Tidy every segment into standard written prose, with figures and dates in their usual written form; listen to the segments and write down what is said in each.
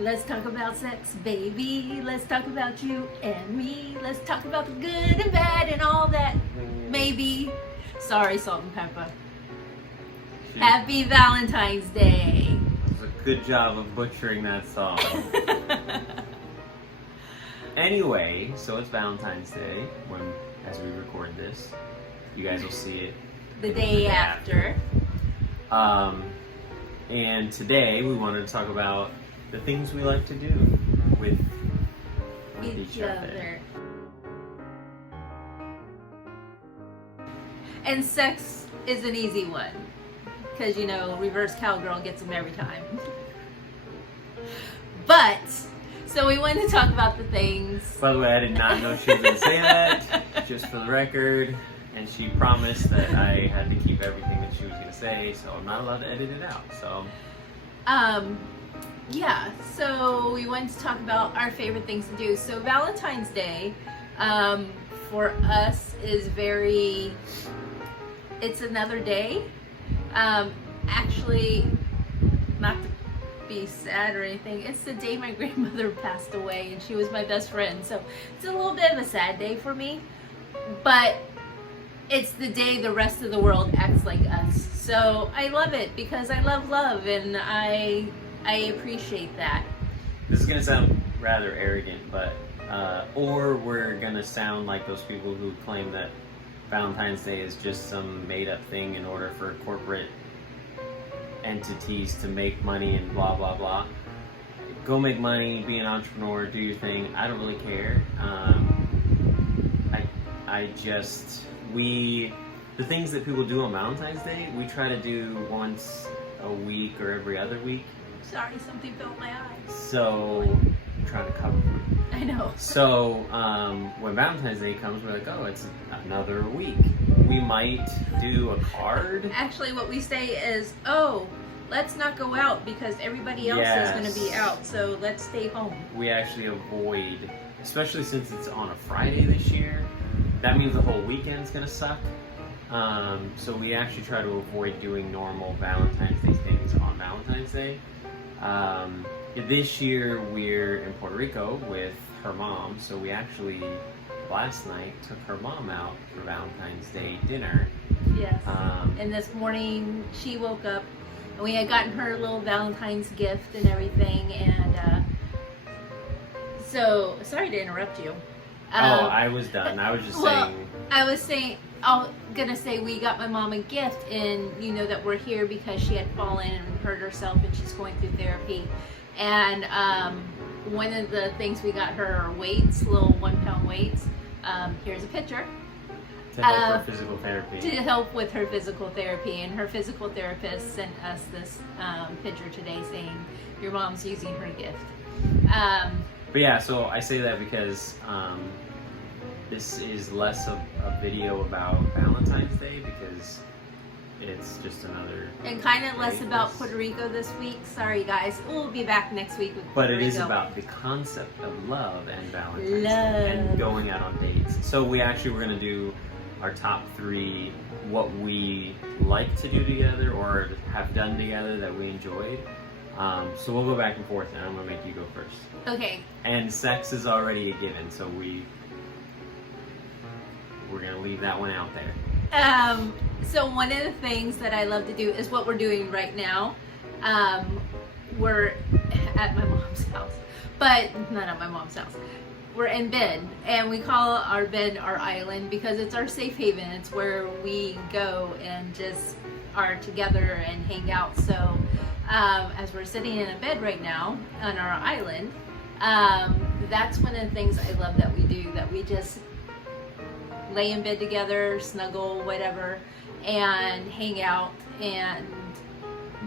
Let's talk about sex, baby. Let's talk about you and me. Let's talk about the good and bad and all that. Maybe. Sorry, Salt and Pepper. Happy Valentine's Day. It was a good job of butchering that song. Anyway, so it's Valentine's Day as we record this. You guys will see it the day after. And today we wanted to talk about the things we like to do with each other. And sex is an easy one. Because, you know, reverse cowgirl gets them every time. But, so we wanted to talk about the things. By the way, I did not know she was going to say that, just for the record. And she promised that I had to keep everything that she was going to say, so I'm not allowed to edit it out. So, yeah, so we wanted to talk about our favorite things to do. So Valentine's Day, for us is it's another day. Actually, not to be sad or anything, it's the day my grandmother passed away and she was my best friend. So it's a little bit of a sad day for me, but it's the day the rest of the world acts like us. So I love it because I love love and I appreciate that. This is going to sound rather arrogant, but or we're going to sound like those people who claim that Valentine's Day is just some made-up thing in order for corporate entities to make money and blah, blah, blah. Go make money, be an entrepreneur, do your thing. I don't really care. The things that people do on Valentine's Day, we try to do once a week or every other week. Sorry, something fell in my eyes. So, I'm trying to cover it. I know. So, when Valentine's Day comes, we're like, oh, it's another week. We might do a card. Actually, what we say is, oh, let's not go out because everybody else is going to be out, so let's stay home. We actually avoid, especially since it's on a Friday this year, that means the whole weekend's going to suck. So we actually try to avoid doing normal Valentine's Day things on Valentine's Day. This year we're in Puerto Rico with her mom, so we actually last night took her mom out for Valentine's Day dinner. Yes. And this morning she woke up and we had gotten her a little Valentine's gift and everything, and so sorry to interrupt you. I was done. I was just saying. Gonna say we got my mom a gift, and you know that we're here because she had fallen and hurt herself and she's going through therapy. And one of the things we got her are weights, little 1 pound weights. Here's a picture. To help her physical therapy. To help with her physical therapy, and her physical therapist sent us this picture today saying your mom's using her gift. But yeah, so I say that because this is less of a video about Valentine's Day because it's just another... And kind of less about Puerto Rico this week. Sorry guys, we'll be back next week with Puerto Rico. But it is about the concept of love and Valentine's Day and going out on dates. So we actually were going to do our top 3 what we like to do together or have done together that we enjoyed. So we'll go back and forth, and I'm going to make you go first. Okay. And sex is already a given, so we're going to leave that one out there. So one of the things that I love to do is what we're doing right now. We're at my mom's house, but not at my mom's house. We're in bed, and we call our bed our island because it's our safe haven. It's where we go and just are together and hang out. So as we're sitting in a bed right now on our island, that's one of the things I love that we do, that we just lay in bed together, snuggle, whatever, and hang out, and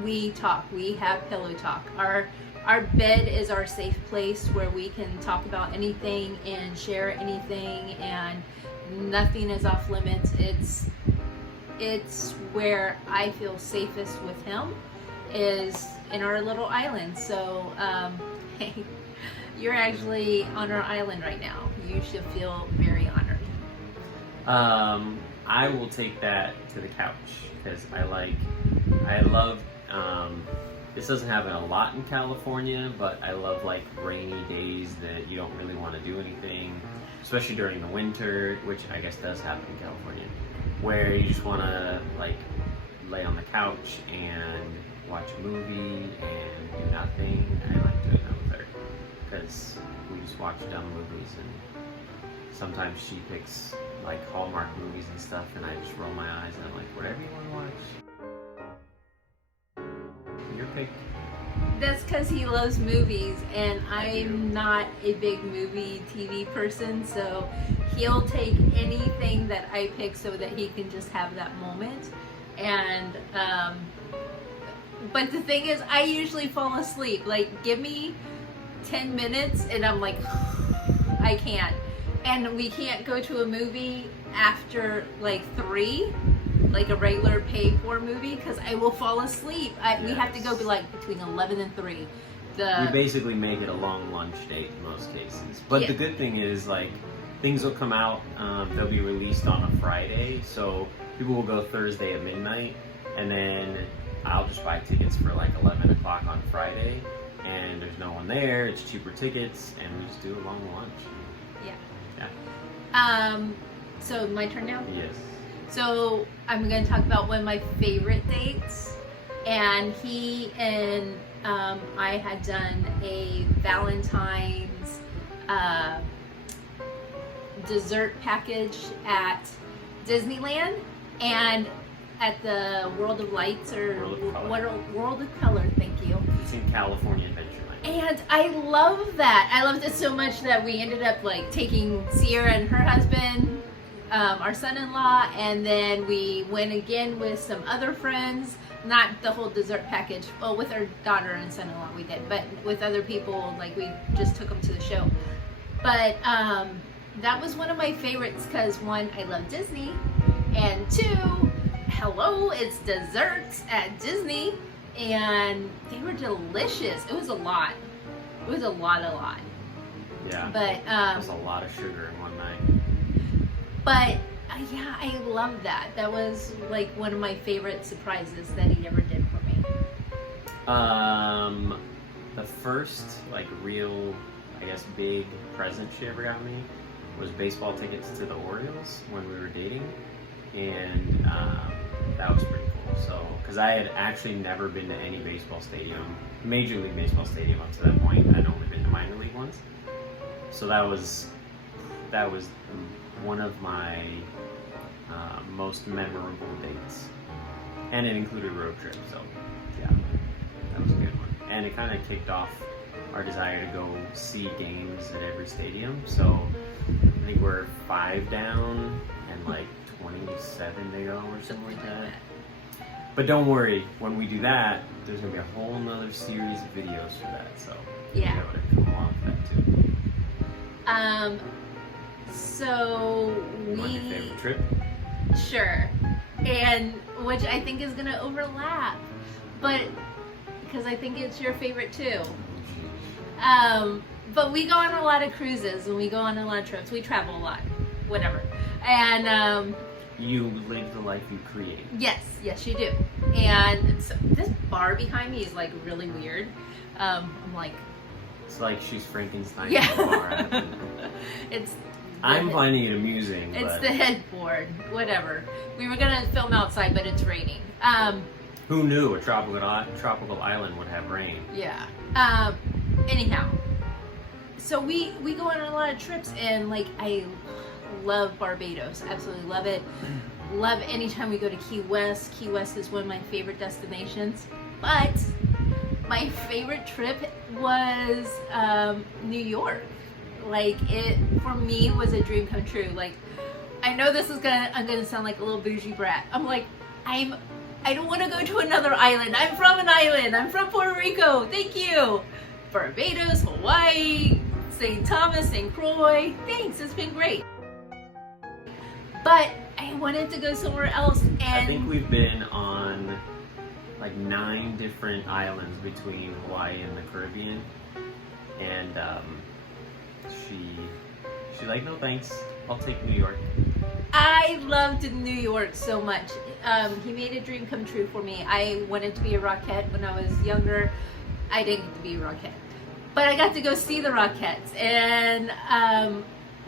we talk. We have pillow talk. Our bed is our safe place where we can talk about anything and share anything, and nothing is off limits. It's where I feel safest with him, is in our little island. So hey, you're actually on our island right now. You should feel very honored. I will take that to the couch because I love this doesn't happen a lot in California, but I love like rainy days that you don't really want to do anything, especially during the winter, which I guess does happen in California, where you just want to like lay on the couch and watch a movie and do nothing. I like doing that with her because we just watch dumb movies, and sometimes she picks like Hallmark movies and stuff, and I just roll my eyes and I'm like, whatever you want to watch. Your pick. That's because he loves movies, and I'm not a big movie TV person, so he'll take anything that I pick so that he can just have that moment. And but the thing is, I usually fall asleep. Like, give me 10 minutes and I'm like, I can't. And we can't go to a movie after like 3, like a regular paid for movie, because I will fall asleep. We have to go like between 11 and 3. We basically make it a long lunch date in most cases. But the good thing is, like, things will come out, they'll be released on a Friday, so people will go Thursday at midnight, and then I'll just buy tickets for like 11 o'clock on Friday, and there's no one there, it's cheaper tickets, and we just do a long lunch. Yeah. So my turn now? Yes. So I'm going to talk about one of my favorite dates, and he and I had done a Valentine's dessert package at Disneyland and at the World of Lights, or World of Color, thank you. It's in California Adventureland. And I love that. I loved it so much that we ended up like taking Sierra and her husband, our son-in-law, and then we went again with some other friends. Not the whole dessert package. Well, with our daughter and son-in-law we did, but with other people, like we just took them to the show. But that was one of my favorites because 1, I love Disney, and 2, hello, it's desserts at Disney, and they were delicious. It was a lot. It was a lot. Yeah. But that's a lot of sugar in one night. But yeah, I love that. That was like one of my favorite surprises that he ever did for me. The first like real, I guess, big present she ever got me was baseball tickets to the Orioles when we were dating, and that was pretty cool. So, because I had actually never been to any baseball stadium, Major League Baseball stadium up to that point. I'd only been to minor league ones. So that was one of my most memorable dates, and it included a road trip. So yeah, that was a good one, and it kind of kicked off our desire to go see games at every stadium. So I think we're 5 down and like 27 to go or something like that. But don't worry, when we do that, there's gonna be a whole nother series of videos for that. So yeah, you know, to come along with that too. So You want your favorite trip? Sure, and which I think is gonna overlap, but because I think it's your favorite too. But we go on a lot of cruises and we go on a lot of trips. We travel a lot, whatever. And you live the life you create. Yes, you do. And so this bar behind me is like really weird. I'm like, it's like she's Frankenstein. Yeah. In the bar. I'm finding it amusing. It's the headboard, whatever. We were gonna film outside, but it's raining. Who knew a tropical island would have rain? Yeah. Anyhow, so we go on a lot of trips, and like I love Barbados. Absolutely love it. Love anytime we go to Key West. Key West is one of my favorite destinations. But my favorite trip was New York. Like, it for me was a dream come true. Like, I know I'm gonna sound like a little bougie brat. I'm like, I don't want to go to another island. I'm from an island. I'm from Puerto Rico. Thank you. Barbados, Hawaii, St. Thomas, St. Croix. Thanks, it's been great. But I wanted to go somewhere else, and I think we've been on like 9 different islands between Hawaii and the Caribbean, and she like, no thanks, I'll take New York. I loved New York so much. He made a dream come true for me. I wanted to be a Rockette when I was younger. I didn't get to be a Rockette, but I got to go see the Rockettes, and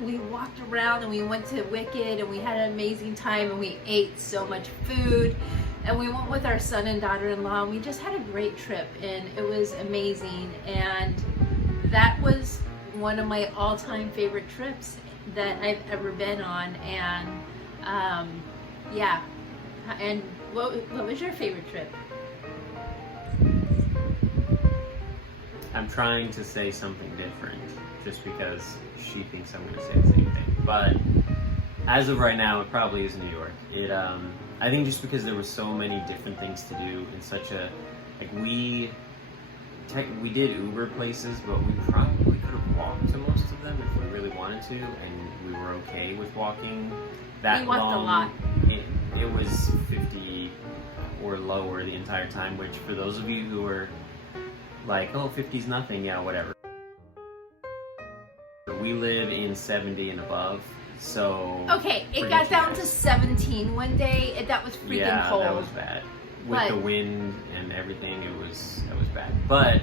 we walked around and we went to Wicked and we had an amazing time and we ate so much food, and we went with our son and daughter-in-law and we just had a great trip and it was amazing. And that was one of my all-time favorite trips that I've ever been on. And yeah. And what was your favorite trip? I'm trying to say something different just because she thinks I'm going to say the same thing. But as of right now, it probably is New York. I think just because there were so many different things to do in such a, like, we did Uber places, but we probably could have walked to most of them if we really wanted to, and we were okay with walking that long. We walked a lot. It was 50 or lower the entire time, which for those of you who are like, oh, 50's nothing, yeah, whatever. We live in 70 and above, so... Okay, it got down to 17 one day, and that was freaking cold. Yeah, that was bad. With the wind and everything, that was bad. But,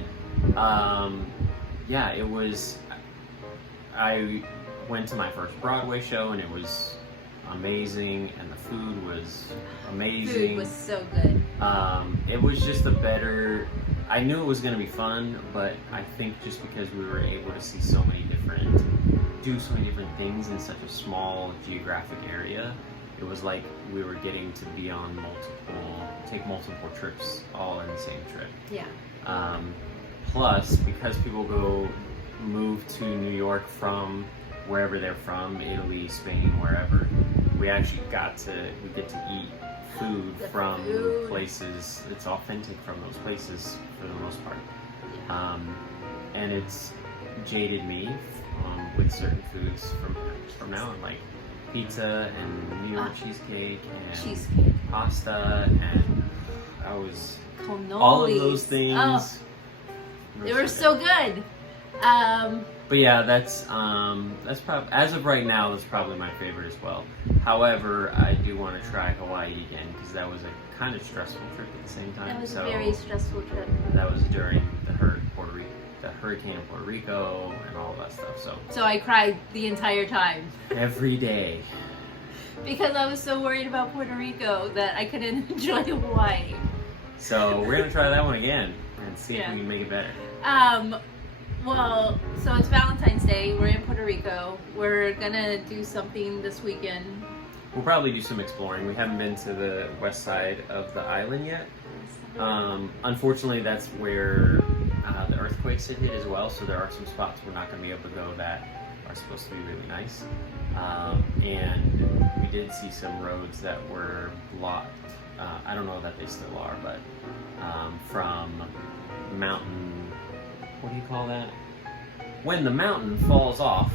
yeah, it was... I went to my first Broadway show, and it was amazing, and the food was amazing. Food was so good. It was just a better... I knew it was going to be fun, but I think just because we were able to see so many different things in such a small geographic area, it was like we were getting to be on take multiple trips all in the same trip. Yeah. Plus, because people move to New York from wherever they're from, Italy, Spain, wherever, we actually get to eat food from places. It's authentic from those places for the most part. Yeah. And it's jaded me with certain foods from now on, like pizza and New York cheesecake and pasta, and cannolis. all of those things. Oh, they were so good. But yeah, that's probably, as of right now, that's probably my favorite as well. However, I do want to try Hawaii again because that was a kind of stressful trip at the same time. That was a very stressful trip. That was during the hurricane in Puerto Rico and all of that stuff. So I cried the entire time. Every day. Because I was so worried about Puerto Rico that I couldn't enjoy Hawaii. So we're gonna try that one again and see if we can make it better. Well, so it's Valentine's Day. We're in Puerto Rico. We're gonna do something this weekend. We'll probably do some exploring. We haven't been to the west side of the island yet. Unfortunately, that's where the earthquakes hit as well, so there are some spots we're not going to be able to go that are supposed to be really nice. And we did see some roads that were blocked. I don't know that they still are, but from mountain, what do you call that? When the mountain falls off,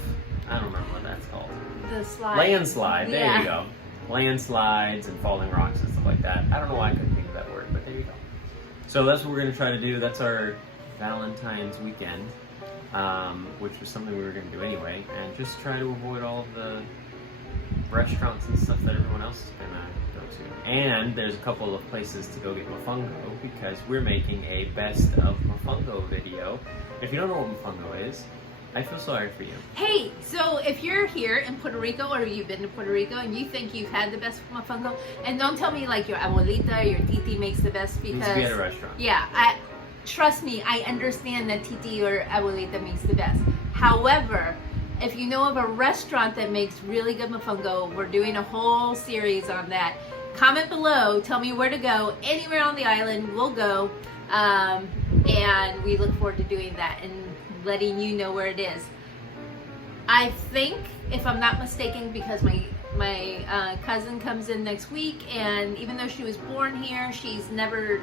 I don't remember what that's called. The slide. Landslide, there you go. Landslides and falling rocks and stuff like that. I don't know why I couldn't think of that word, but there you go. So that's what we're going to try to do. That's our Valentine's weekend, which was something we were going to do anyway, and just try to avoid all of the restaurants and stuff that everyone else is going to go to. And there's a couple of places to go get mofongo because we're making a best of mofongo video. If you don't know what mofongo is, I feel sorry for you. Hey, so if you're here in Puerto Rico or you've been to Puerto Rico and you think you've had the best mofongo, and don't tell me like your abuelita or your titi makes the best because... It needs to be at a restaurant. Yeah, trust me, I understand that titi or abuelita makes the best. However, if you know of a restaurant that makes really good mofongo, we're doing a whole series on that. Comment below, tell me where to go. Anywhere on the island, we'll go. And we look forward to doing that and letting you know where it is. I think, if I'm not mistaken, because my cousin comes in next week, and even though she was born here, she's never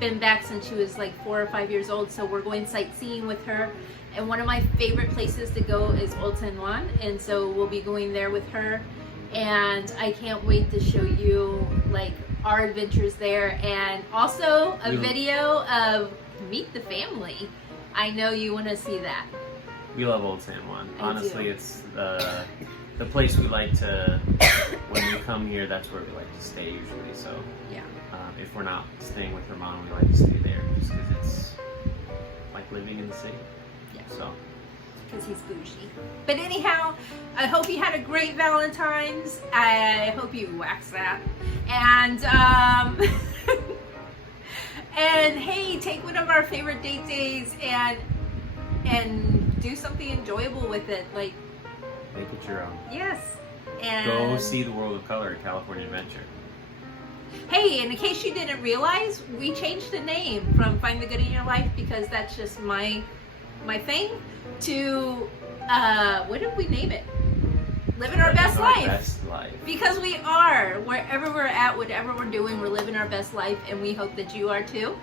been back since she was 4 or 5 years old. So we're going sightseeing with her, and one of my favorite places to go is Old San Juan, and so we'll be going there with her. And I can't wait to show you our adventures there, and also a video of Meet the Family. I know you want to see that. We love Old San Juan. Honestly, it's the place we like to when we come here, that's where we like to stay usually. So Yeah. if we're not staying with her mom, we like to stay there just because it's like living in the city. Yeah. So. Because he's bougie. But anyhow, I hope you had a great Valentine's. I hope you waxed that. And and hey, take one of our favorite date days and do something enjoyable with it. Like, Make it your own. yes. And Go see the world of color at California Adventure. hey, and in case you didn't realize, we changed the name from Find the Good in Your Life because that's just my thing to what did we name it? Living our best life. Best life. Because we are, wherever we're at, whatever we're doing, we're living our best life, and we hope that you are too.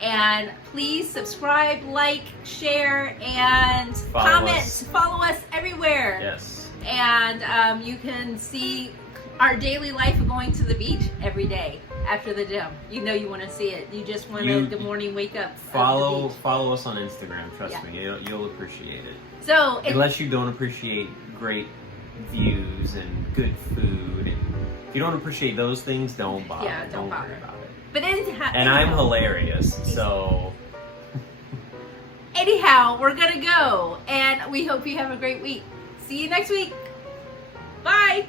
And please subscribe, like, share, and comment. Follow us everywhere. Yes. And you can see our daily life of going to the beach every day after the gym. You know you want to see it. You just want to the morning wake up. Follow us on Instagram. Trust Yeah. me, you'll appreciate it. So Unless you don't appreciate great views and good food, if you don't appreciate those things, don't bother. Yeah, don't bother. worry about it. But And I'm hilarious, so. Anyhow, we're gonna go, and we hope you have a great week. See you next week. Bye.